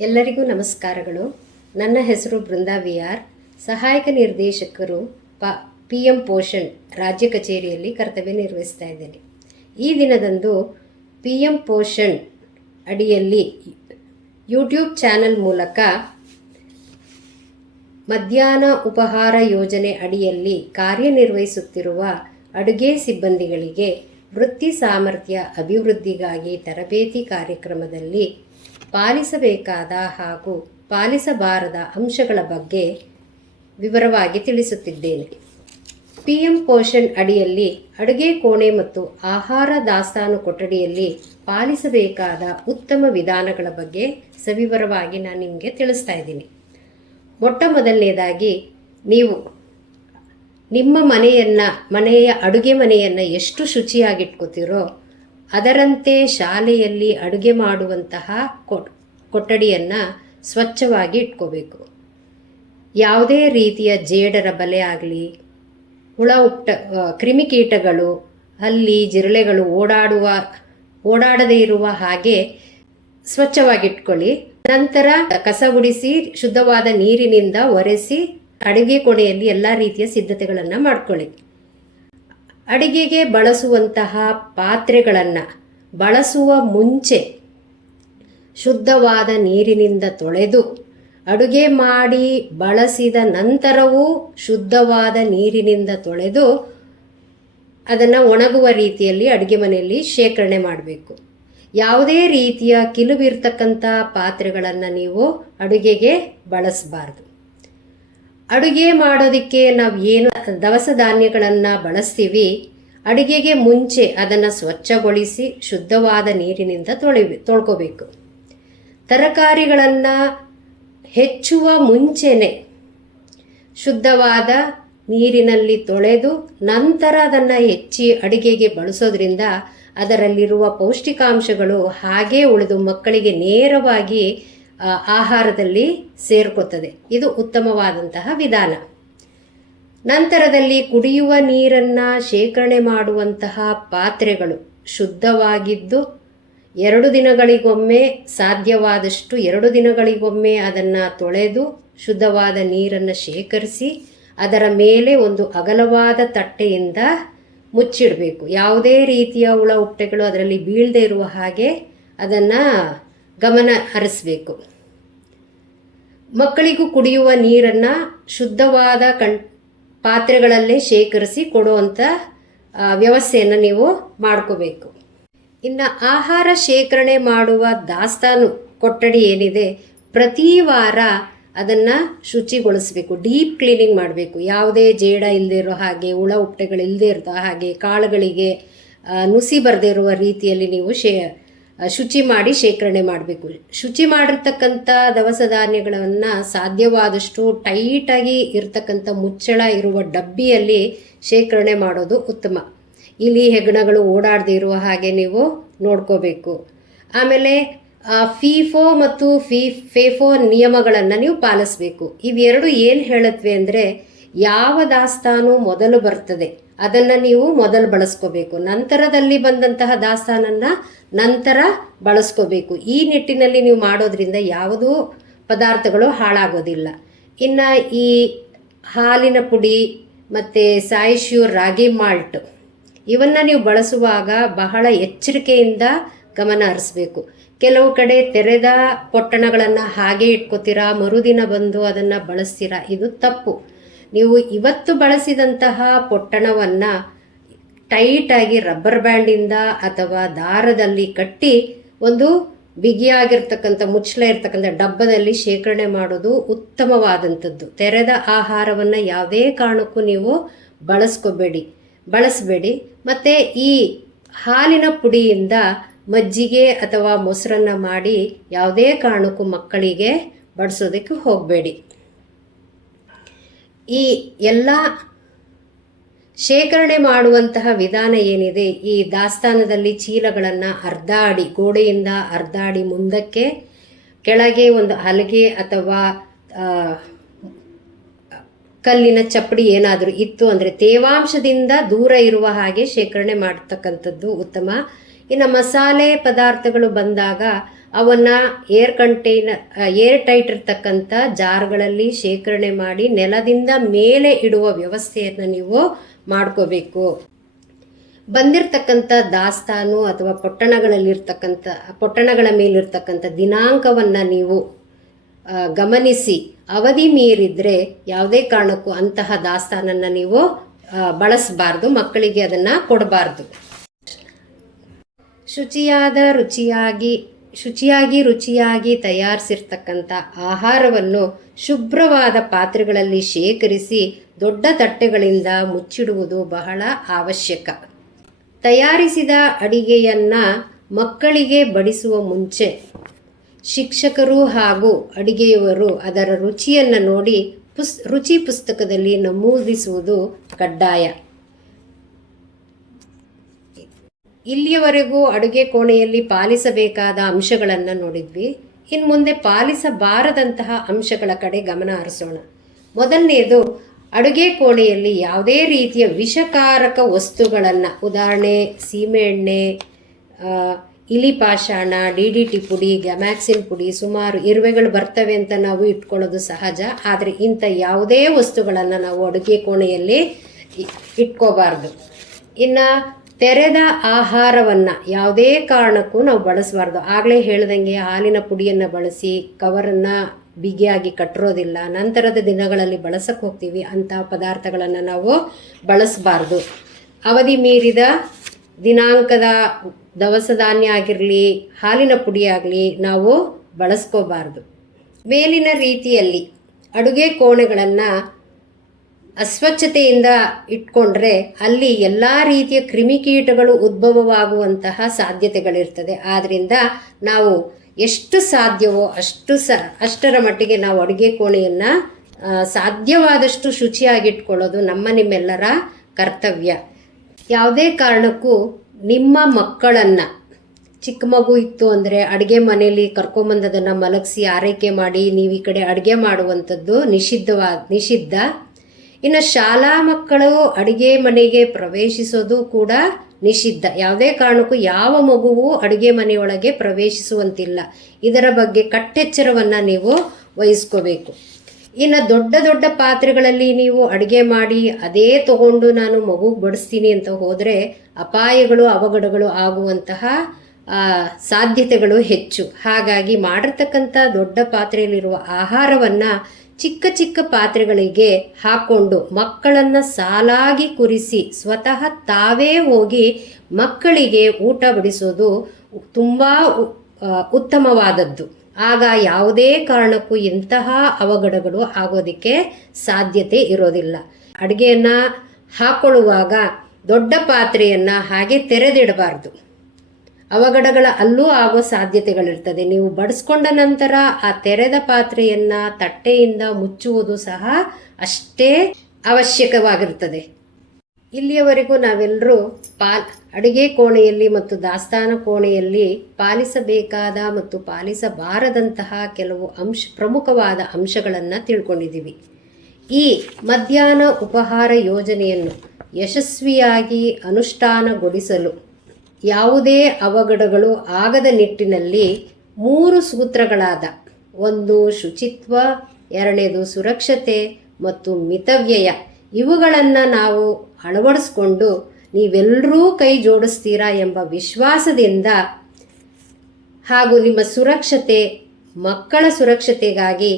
ಎಲ್ಲರಿಗೂ ನಮಸ್ಕಾರಗಳು. ನನ್ನ ಹೆಸರು ಬೃಂದಾ ವಿಆರ್, ಸಹಾಯಕ ನಿರ್ದೇಶಕರು PM ಪೋಷಣ್ ರಾಜ್ಯ ಕಚೇರಿಯಲ್ಲಿ ಕರ್ತವ್ಯ ನಿರ್ವಹಿಸ್ತಾ ಇದ್ದೇನೆ. ಈ ದಿನದಂದು PM ಪೋಷಣ್ ಅಡಿಯಲ್ಲಿ ಯೂಟ್ಯೂಬ್ ಚಾನೆಲ್ ಮೂಲಕ ಮಧ್ಯಾಹ್ನ ಉಪಹಾರ ಯೋಜನೆ ಅಡಿಯಲ್ಲಿ ಕಾರ್ಯನಿರ್ವಹಿಸುತ್ತಿರುವ ಅಡುಗೆ ಸಿಬ್ಬಂದಿಗಳಿಗೆ ವೃತ್ತಿ ಸಾಮರ್ಥ್ಯ ಅಭಿವೃದ್ಧಿಗಾಗಿ ತರಬೇತಿ ಕಾರ್ಯಕ್ರಮದಲ್ಲಿ ಪಾಲಿಸಬೇಕಾದ ಹಾಗೂ ಪಾಲಿಸಬಾರದ ಅಂಶಗಳ ಬಗ್ಗೆ ವಿವರವಾಗಿ ತಿಳಿಸುತ್ತಿದ್ದೇನೆ. PM ಪೋಷಣ್ ಅಡಿಯಲ್ಲಿ ಅಡುಗೆ ಕೋಣೆ ಮತ್ತು ಆಹಾರ ದಾಸ್ತಾನು ಕೊಠಡಿಯಲ್ಲಿ ಪಾಲಿಸಬೇಕಾದ ಉತ್ತಮ ವಿಧಾನಗಳ ಬಗ್ಗೆ ಸವಿವರವಾಗಿ ನಾನು ನಿಮಗೆ ತಿಳಿಸ್ತಾ ಇದ್ದೀನಿ. ಮೊಟ್ಟ ಮೊದಲನೇದಾಗಿ, ನೀವು ನಿಮ್ಮ ಮನೆಯ ಅಡುಗೆ ಮನೆಯನ್ನು ಎಷ್ಟು ಶುಚಿಯಾಗಿಟ್ಕೋತೀರೋ ಅದರಂತೆ ಶಾಲೆಯಲ್ಲಿ ಅಡುಗೆ ಮಾಡುವಂತಹ ಕೊಠಡಿಯನ್ನು ಸ್ವಚ್ಛವಾಗಿ ಇಟ್ಕೋಬೇಕು. ಯಾವುದೇ ರೀತಿಯ ಜೇಡರ ಬಲೆ ಆಗಲಿ, ಕ್ರಿಮಿಕೀಟಗಳು, ಹಲ್ಲಿ ಜಿರಳೆಗಳು ಓಡಾಡದೇ ಇರುವ ಹಾಗೆ ಸ್ವಚ್ಛವಾಗಿಟ್ಕೊಳ್ಳಿ. ನಂತರ ಕಸ ಗುಡಿಸಿ ಶುದ್ಧವಾದ ನೀರಿನಿಂದ ಒರೆಸಿ ಅಡುಗೆ ಕೋಣೆಯಲ್ಲಿ ಎಲ್ಲ ರೀತಿಯ ಸಿದ್ಧತೆಗಳನ್ನು ಮಾಡ್ಕೊಳ್ಳಿ. ಅಡಿಗೆಗೆ ಬಳಸುವಂತಹ ಪಾತ್ರೆಗಳನ್ನು ಬಳಸುವ ಮುಂಚೆ ಶುದ್ಧವಾದ ನೀರಿನಿಂದ ತೊಳೆದು, ಅಡುಗೆ ಮಾಡಿ ಬಳಸಿದ ನಂತರವೂ ಶುದ್ಧವಾದ ನೀರಿನಿಂದ ತೊಳೆದು ಅದನ್ನು ಒಣಗುವ ರೀತಿಯಲ್ಲಿ ಅಡುಗೆ ಮನೆಯಲ್ಲಿ ಶೇಖರಣೆ ಮಾಡಬೇಕು. ಯಾವುದೇ ರೀತಿಯ ಕಿಲುಬಿರ್ತಕ್ಕಂಥ ಪಾತ್ರೆಗಳನ್ನು ನೀವು ಅಡುಗೆಗೆ ಬಳಸಬಾರ್ದು. ಅಡುಗೆ ಮಾಡೋದಕ್ಕೆ ನಾವು ಏನು ದವಸ ಧಾನ್ಯಗಳನ್ನು ಬಳಸ್ತೀವಿ, ಅಡುಗೆಗೆ ಮುಂಚೆ ಅದನ್ನು ಸ್ವಚ್ಛಗೊಳಿಸಿ ಶುದ್ಧವಾದ ನೀರಿನಿಂದ ತೊಳ್ಕೋಬೇಕು. ತರಕಾರಿಗಳನ್ನು ಹೆಚ್ಚುವ ಮುಂಚೆನೆ ಶುದ್ಧವಾದ ನೀರಿನಲ್ಲಿ ತೊಳೆದು ನಂತರ ಅದನ್ನು ಹೆಚ್ಚಿ ಅಡುಗೆಗೆ ಬಳಸೋದ್ರಿಂದ ಅದರಲ್ಲಿರುವ ಪೌಷ್ಟಿಕಾಂಶಗಳು ಹಾಗೇ ಉಳಿದು ಮಕ್ಕಳಿಗೆ ನೇರವಾಗಿ ಆಹಾರದಲ್ಲಿ ಸೇರ್ಕೋತದೆ. ಇದು ಉತ್ತಮವಾದಂತಹ ವಿಧಾನ. ನಂತರದಲ್ಲಿ ಕುಡಿಯುವ ನೀರನ್ನು ಶೇಖರಣೆ ಮಾಡುವಂತಹ ಪಾತ್ರೆಗಳು ಶುದ್ಧವಾಗಿದ್ದು 2 ದಿನಗಳಿಗೊಮ್ಮೆ, ಸಾಧ್ಯವಾದಷ್ಟು 2 ದಿನಗಳಿಗೊಮ್ಮೆ ಅದನ್ನು ತೊಳೆದು ಶುದ್ಧವಾದ ನೀರನ್ನು ಶೇಖರಿಸಿ ಅದರ ಮೇಲೆ ಒಂದು ಅಗಲವಾದ ತಟ್ಟೆಯಿಂದ ಮುಚ್ಚಿಡಬೇಕು. ಯಾವುದೇ ರೀತಿಯ ಹುಳ ಹುಪ್ಪಟೆಗಳು ಅದರಲ್ಲಿ ಬೀಳದೆ ಇರುವ ಹಾಗೆ ಅದನ್ನು ಗಮನ ಹರಿಸಬೇಕು. ಮಕ್ಕಳಿಗೂ ಕುಡಿಯುವ ನೀರನ್ನು ಶುದ್ಧವಾದ ಪಾತ್ರೆಗಳಲ್ಲೇ ಶೇಖರಿಸಿ ಕೊಡುವಂಥ ವ್ಯವಸ್ಥೆಯನ್ನು ನೀವು ಮಾಡ್ಕೋಬೇಕು. ಇನ್ನು ಆಹಾರ ಶೇಖರಣೆ ಮಾಡುವ ದಾಸ್ತಾನು ಕೊಠಡಿ ಏನಿದೆ, ಪ್ರತಿ ವಾರ ಅದನ್ನು ಶುಚಿಗೊಳಿಸಬೇಕು, ಡೀಪ್ ಕ್ಲೀನಿಂಗ್ ಮಾಡಬೇಕು. ಯಾವುದೇ ಜೇಡ ಇಲ್ಲದೆ ಇರೋ ಹಾಗೆ, ಹುಳ ಹುಪ್ಪಟೆಗಳು ಇಲ್ಲದೆ ಇರೋ ಹಾಗೆ, ಕಾಳುಗಳಿಗೆ ನುಸಿ ಬರದೇ ಇರುವ ರೀತಿಯಲ್ಲಿ ನೀವು ಶುಚಿ ಮಾಡಿ ಶೇಖರಣೆ ಮಾಡಬೇಕು. ಶುಚಿ ಮಾಡಿರ್ತಕ್ಕಂಥ ದವಸ ಧಾನ್ಯಗಳನ್ನು ಸಾಧ್ಯವಾದಷ್ಟು ಟೈಟಾಗಿ ಇರ್ತಕ್ಕಂಥ ಮುಚ್ಚಳ ಇರುವ ಡಬ್ಬಿಯಲ್ಲಿ ಶೇಖರಣೆ ಮಾಡೋದು ಉತ್ತಮ. ಇಲಿ ಹೆಗ್ಗಣಗಳು ಓಡಾಡದೇ ಇರುವ ಹಾಗೆ ನೀವು ನೋಡ್ಕೋಬೇಕು. ಆಮೇಲೆ ಫಿಫೋ ಮತ್ತು ಫೇಫೋ ನಿಯಮಗಳನ್ನು ನೀವು ಪಾಲಿಸಬೇಕು. ಇವೆರಡು ಏನು ಹೇಳುತ್ತವೆ ಅಂದರೆ, ಯಾವ ದಾಸ್ತಾನು ಮೊದಲು ಬರ್ತದೆ ಅದನ್ನು ನೀವು ಮೊದಲು ಬಳಸ್ಕೋಬೇಕು, ನಂತರದಲ್ಲಿ ಬಂದಂತಹ ದಾಸ್ತಾನನ್ನು ನಂತರ ಬಳಸ್ಕೋಬೇಕು. ಈ ನಿಟ್ಟಿನಲ್ಲಿ ನೀವು ಮಾಡೋದ್ರಿಂದ ಯಾವುದೂ ಪದಾರ್ಥಗಳು ಹಾಳಾಗೋದಿಲ್ಲ. ಇನ್ನು ಈ ಹಾಲಿನ ಪುಡಿ ಮತ್ತು ಸಾಯಿಶ್ಯೂರ್ ರಾಗಿ ಮಾಲ್ಟ್ ಇವನ್ನು ನೀವು ಬಳಸುವಾಗ ಬಹಳ ಎಚ್ಚರಿಕೆಯಿಂದ ಗಮನ ಹರಿಸಬೇಕು. ಕೆಲವು ಕಡೆ ತೆರೆದ ಪೊಟ್ಟಣಗಳನ್ನು ಹಾಗೆ ಇಟ್ಕೋತೀರಾ, ಮರುದಿನ ಬಂದು ಅದನ್ನು ಬಳಸ್ತೀರಾ. ಇದು ತಪ್ಪು. ನೀವು ಇವತ್ತು ಬಳಸಿದಂತಹ ಪೊಟ್ಟಣವನ್ನು ಟೈಟಾಗಿ ರಬ್ಬರ್ ಬ್ಯಾಂಡಿಂದ ಅಥವಾ ದಾರದಲ್ಲಿ ಕಟ್ಟಿ ಒಂದು ಬಿಗಿಯಾಗಿರ್ತಕ್ಕಂಥ ಮುಚ್ಚಳ ಇರ್ತಕ್ಕಂಥ ಡಬ್ಬದಲ್ಲಿ ಶೇಖರಣೆ ಮಾಡೋದು ಉತ್ತಮವಾದಂಥದ್ದು. ತೆರೆದ ಆಹಾರವನ್ನು ಯಾವುದೇ ಕಾರಣಕ್ಕೂ ನೀವು ಬಳಸಬೇಡಿ. ಮತ್ತು ಈ ಹಾಲಿನ ಪುಡಿಯಿಂದ ಮಜ್ಜಿಗೆ ಅಥವಾ ಮೊಸರನ್ನು ಮಾಡಿ ಯಾವುದೇ ಕಾರಣಕ್ಕೂ ಮಕ್ಕಳಿಗೆ ಬಡಿಸೋದಕ್ಕೆ ಹೋಗಬೇಡಿ. ಈ ಎಲ್ಲ ಶೇಖರಣೆ ಮಾಡುವಂತಹ ವಿಧಾನ ಏನಿದೆ, ಈ ದಾಸ್ತಾನದಲ್ಲಿ ಚೀಲಗಳನ್ನು ಗೋಡೆಯಿಂದ ಅರ್ಧ ಅಡಿ ಮುಂದಕ್ಕೆ ಕೆಳಗೆ ಒಂದು ಹಲಗೆ ಅಥವಾ ಕಲ್ಲಿನ ಚಪ್ಪಡಿ ಏನಾದರೂ ಇತ್ತು ಅಂದರೆ ತೇವಾಂಶದಿಂದ ದೂರ ಇರುವ ಹಾಗೆ ಶೇಖರಣೆ ಮಾಡತಕ್ಕಂಥದ್ದು ಉತ್ತಮ. ಇನ್ನು ಮಸಾಲೆ ಪದಾರ್ಥಗಳು ಬಂದಾಗ ಅವನ್ನು ಏರ್ ಟೈಟ್ ಇರ್ತಕ್ಕಂಥ ಜಾರ್ಗಳಲ್ಲಿ ಶೇಖರಣೆ ಮಾಡಿ ನೆಲದಿಂದ ಮೇಲೆ ಇಡುವ ವ್ಯವಸ್ಥೆಯನ್ನು ನೀವು ಮಾಡ್ಕೋಬೇಕು. ಬಂದಿರತಕ್ಕಂಥ ದಾಸ್ತಾನು ಅಥವಾ ಪೊಟ್ಟಣಗಳ ಮೇಲಿರ್ತಕ್ಕಂಥ ದಿನಾಂಕವನ್ನು ನೀವು ಗಮನಿಸಿ ಅವಧಿ ಮೀರಿದ್ರೆ ಯಾವುದೇ ಕಾರಣಕ್ಕೂ ಅಂತಹ ದಾಸ್ತಾನನ್ನು ನೀವು ಬಳಸಬಾರ್ದು, ಮಕ್ಕಳಿಗೆ ಅದನ್ನು ಕೊಡಬಾರ್ದು. ಶುಚಿಯಾಗಿ ರುಚಿಯಾಗಿ ತಯಾರಿಸಿರ್ತಕ್ಕಂಥ ಆಹಾರವನ್ನು ಶುಭ್ರವಾದ ಪಾತ್ರೆಗಳಲ್ಲಿ ಶೇಖರಿಸಿ ದೊಡ್ಡ ತಟ್ಟೆಗಳಿಂದ ಮುಚ್ಚಿಡುವುದು ಬಹಳ ಅವಶ್ಯಕ. ತಯಾರಿಸಿದ ಅಡಿಗೆಯನ್ನು ಮಕ್ಕಳಿಗೆ ಬಡಿಸುವ ಮುಂಚೆ ಶಿಕ್ಷಕರು ಹಾಗೂ ಅಡಿಗೆಯವರು ಅದರ ರುಚಿಯನ್ನು ನೋಡಿ ರುಚಿ ಪುಸ್ತಕದಲ್ಲಿ ನಮೂದಿಸುವುದು ಕಡ್ಡಾಯ. ಇಲ್ಲಿಯವರೆಗೂ ಅಡುಗೆ ಕೋಣೆಯಲ್ಲಿ ಪಾಲಿಸಬೇಕಾದ ಅಂಶಗಳನ್ನು ನೋಡಿದ್ವಿ. ಇನ್ನು ಮುಂದೆ ಪಾಲಿಸಬಾರದಂತಹ ಅಂಶಗಳ ಕಡೆ ಗಮನ ಹರಿಸೋಣ. ಮೊದಲನೆಯದು, ಅಡುಗೆ ಕೋಣೆಯಲ್ಲಿ ಯಾವುದೇ ರೀತಿಯ ವಿಷಕಾರಕ ವಸ್ತುಗಳನ್ನು, ಉದಾಹರಣೆ ಸೀಮೆಎಣ್ಣೆ, ಇಲಿ ಪಾಷಾಣ, DDT ಪುಡಿ, ಗ್ಯಾಮ್ಯಾಕ್ಸಿನ್ ಪುಡಿ, ಸುಮಾರು ಇರುವೆಗಳು ಬರ್ತವೆ ಅಂತ ನಾವು ಇಟ್ಕೊಳ್ಳೋದು ಸಹಜ. ಆದರೆ ಇಂಥ ಯಾವುದೇ ವಸ್ತುಗಳನ್ನು ನಾವು ಅಡುಗೆ ಕೋಣೆಯಲ್ಲಿ ಇಟ್ಕೋಬಾರ್ದು. ಇನ್ನು ತೆರೆದ ಆಹಾರವನ್ನು ಯಾವುದೇ ಕಾರಣಕ್ಕೂ ನಾವು ಬಳಸಬಾರ್ದು. ಆಗಲೇ ಹೇಳ್ದಂಗೆ ಹಾಲಿನ ಪುಡಿಯನ್ನು ಬಳಸಿ ಕವರನ್ನು ಬಿಗಿಯಾಗಿ ಕಟ್ಟಿರೋದಿಲ್ಲ, ನಂತರದ ದಿನಗಳಲ್ಲಿ ಬಳಸಕ್ಕೆ ಹೋಗ್ತೀವಿ, ಅಂತಹ ಪದಾರ್ಥಗಳನ್ನು ನಾವು ಬಳಸಬಾರ್ದು. ಅವಧಿ ಮೀರಿದ ದಿನಾಂಕದ ದವಸ ಧಾನ್ಯ ಆಗಿರಲಿ, ಹಾಲಿನ ಪುಡಿ ಆಗಲಿ ನಾವು ಬಳಸ್ಕೋಬಾರ್ದು. ಮೇಲಿನ ರೀತಿಯಲ್ಲಿ ಅಡುಗೆ ಕೋಣೆಗಳನ್ನು ಅಸ್ವಚ್ಛತೆಯಿಂದ ಇಟ್ಕೊಂಡ್ರೆ ಅಲ್ಲಿ ಎಲ್ಲ ರೀತಿಯ ಕ್ರಿಮಿಕೀಟಗಳು ಉದ್ಭವವಾಗುವಂತಹ ಸಾಧ್ಯತೆಗಳಿರ್ತದೆ. ಆದ್ದರಿಂದ ನಾವು ಎಷ್ಟು ಸಾಧ್ಯವೋ ಅಷ್ಟರ ಮಟ್ಟಿಗೆ ನಾವು ಅಡುಗೆ ಕೋಣೆಯನ್ನು ಸಾಧ್ಯವಾದಷ್ಟು ಶುಚಿಯಾಗಿಟ್ಕೊಳ್ಳೋದು ನಿಮ್ಮೆಲ್ಲರ ಕರ್ತವ್ಯ. ಯಾವುದೇ ಕಾರಣಕ್ಕೂ ನಿಮ್ಮ ಮಕ್ಕಳನ್ನು, ಚಿಕ್ಕ ಮಗು ಇತ್ತು ಅಂದರೆ ಅಡುಗೆ ಮನೆಯಲ್ಲಿ ಕರ್ಕೊಂಬಂದದನ್ನು ಮಲಗಿಸಿ ಆರೈಕೆ ಮಾಡಿ ನೀವು ಈ ಕಡೆ ಅಡುಗೆ ಮಾಡುವಂಥದ್ದು ನಿಷಿದ್ಧ. ಇನ್ನು ಶಾಲಾ ಮಕ್ಕಳು ಅಡುಗೆ ಮನೆಗೆ ಪ್ರವೇಶಿಸೋದು ಕೂಡ ನಿಷಿದ್ಧ. ಯಾವುದೇ ಕಾರಣಕ್ಕೂ ಯಾವ ಮಗುವು ಅಡುಗೆ ಮನೆಯೊಳಗೆ ಪ್ರವೇಶಿಸುವಂತಿಲ್ಲ. ಇದರ ಬಗ್ಗೆ ಕಟ್ಟೆಚ್ಚರವನ್ನು ನೀವು ವಹಿಸ್ಕೋಬೇಕು. ಇನ್ನು ದೊಡ್ಡ ದೊಡ್ಡ ಪಾತ್ರೆಗಳಲ್ಲಿ ನೀವು ಅಡುಗೆ ಮಾಡಿ ಅದೇ ತಗೊಂಡು ನಾನು ಮಗುಗೆ ಬಡಿಸ್ತೀನಿ ಅಂತ ಹೋದರೆ ಅಪಾಯಗಳು, ಅವಘಡಗಳು ಆಗುವಂತಹ ಸಾಧ್ಯತೆಗಳು ಹೆಚ್ಚು. ಹಾಗಾಗಿ ಮಾಡಿರ್ತಕ್ಕಂಥ ದೊಡ್ಡ ಪಾತ್ರೆಯಲ್ಲಿರುವ ಆಹಾರವನ್ನು ಚಿಕ್ಕ ಚಿಕ್ಕ ಪಾತ್ರೆಗಳಿಗೆ ಹಾಕ್ಕೊಂಡು ಮಕ್ಕಳನ್ನು ಸಾಲಾಗಿ ಕೂರಿಸಿ ಸ್ವತಃ ತಾವೇ ಹೋಗಿ ಮಕ್ಕಳಿಗೆ ಊಟ ಬಡಿಸೋದು ತುಂಬ ಉತ್ತಮವಾದದ್ದು. ಆಗ ಯಾವುದೇ ಕಾರಣಕ್ಕೂ ಇಂತಹ ಅವಘಡಗಳು ಆಗೋದಕ್ಕೆ ಸಾಧ್ಯತೆ ಇರೋದಿಲ್ಲ. ಅಡುಗೆಯನ್ನು ಹಾಕೊಳ್ಳುವಾಗ ದೊಡ್ಡ ಪಾತ್ರೆಯನ್ನು ಹಾಗೆ ತೆರೆದಿಡಬಾರ್ದು. ಅವಘಡಗಳ ಅಲ್ಲೂ ಆಗೋ ಸಾಧ್ಯತೆಗಳಿರ್ತದೆ. ನೀವು ಬಡಿಸ್ಕೊಂಡ ನಂತರ ಆ ತೆರೆದ ಪಾತ್ರೆಯನ್ನು ತಟ್ಟೆಯಿಂದ ಮುಚ್ಚುವುದು ಸಹ ಅಷ್ಟೇ ಅವಶ್ಯಕವಾಗಿರುತ್ತದೆ. ಇಲ್ಲಿಯವರೆಗೂ ನಾವೆಲ್ಲರೂ ಅಡುಗೆ ಕೋಣೆಯಲ್ಲಿ ಮತ್ತು ದಾಸ್ತಾನ ಕೋಣೆಯಲ್ಲಿ ಪಾಲಿಸಬೇಕಾದ ಮತ್ತು ಪಾಲಿಸಬಾರದಂತಹ ಕೆಲವು ಪ್ರಮುಖವಾದ ಅಂಶಗಳನ್ನು ತಿಳ್ಕೊಂಡಿದ್ದೀವಿ. ಈ ಮಧ್ಯಾಹ್ನ ಉಪಹಾರ ಯೋಜನೆಯನ್ನು ಯಶಸ್ವಿಯಾಗಿ ಅನುಷ್ಠಾನಗೊಳಿಸಲು ಯಾವುದೇ ಅವಘಡಗಳು ಆಗದ ನಿಟ್ಟಿನಲ್ಲಿ 3 ಸೂತ್ರಗಳಾದ 1 ಶುಚಿತ್ವ, 2 ಸುರಕ್ಷತೆ ಮತ್ತು ಮಿತವ್ಯಯ ಇವುಗಳನ್ನು ನಾವು ಅಳವಡಿಸ್ಕೊಂಡು ನೀವೆಲ್ಲರೂ ಕೈ ಜೋಡಿಸ್ತೀರಾ ಎಂಬ ವಿಶ್ವಾಸದಿಂದ ಹಾಗೂ ನಿಮ್ಮ ಸುರಕ್ಷತೆ, ಮಕ್ಕಳ ಸುರಕ್ಷತೆಗಾಗಿ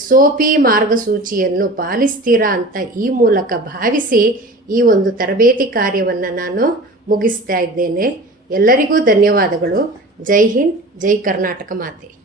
SOP ಮಾರ್ಗಸೂಚಿಯನ್ನು ಪಾಲಿಸ್ತೀರಾ ಅಂತ ಈ ಮೂಲಕ ಭಾವಿಸಿ ಈ ಒಂದು ತರಬೇತಿ ಕಾರ್ಯವನ್ನು ನಾನು ಮುಗಿಸ್ತಾ ಇದ್ದೇನೆ. ಎಲ್ಲರಿಗೂ ಧನ್ಯವಾದಗಳು. ಜೈ ಹಿಂದ್, ಜೈ ಕರ್ನಾಟಕ ಮಾತೆ.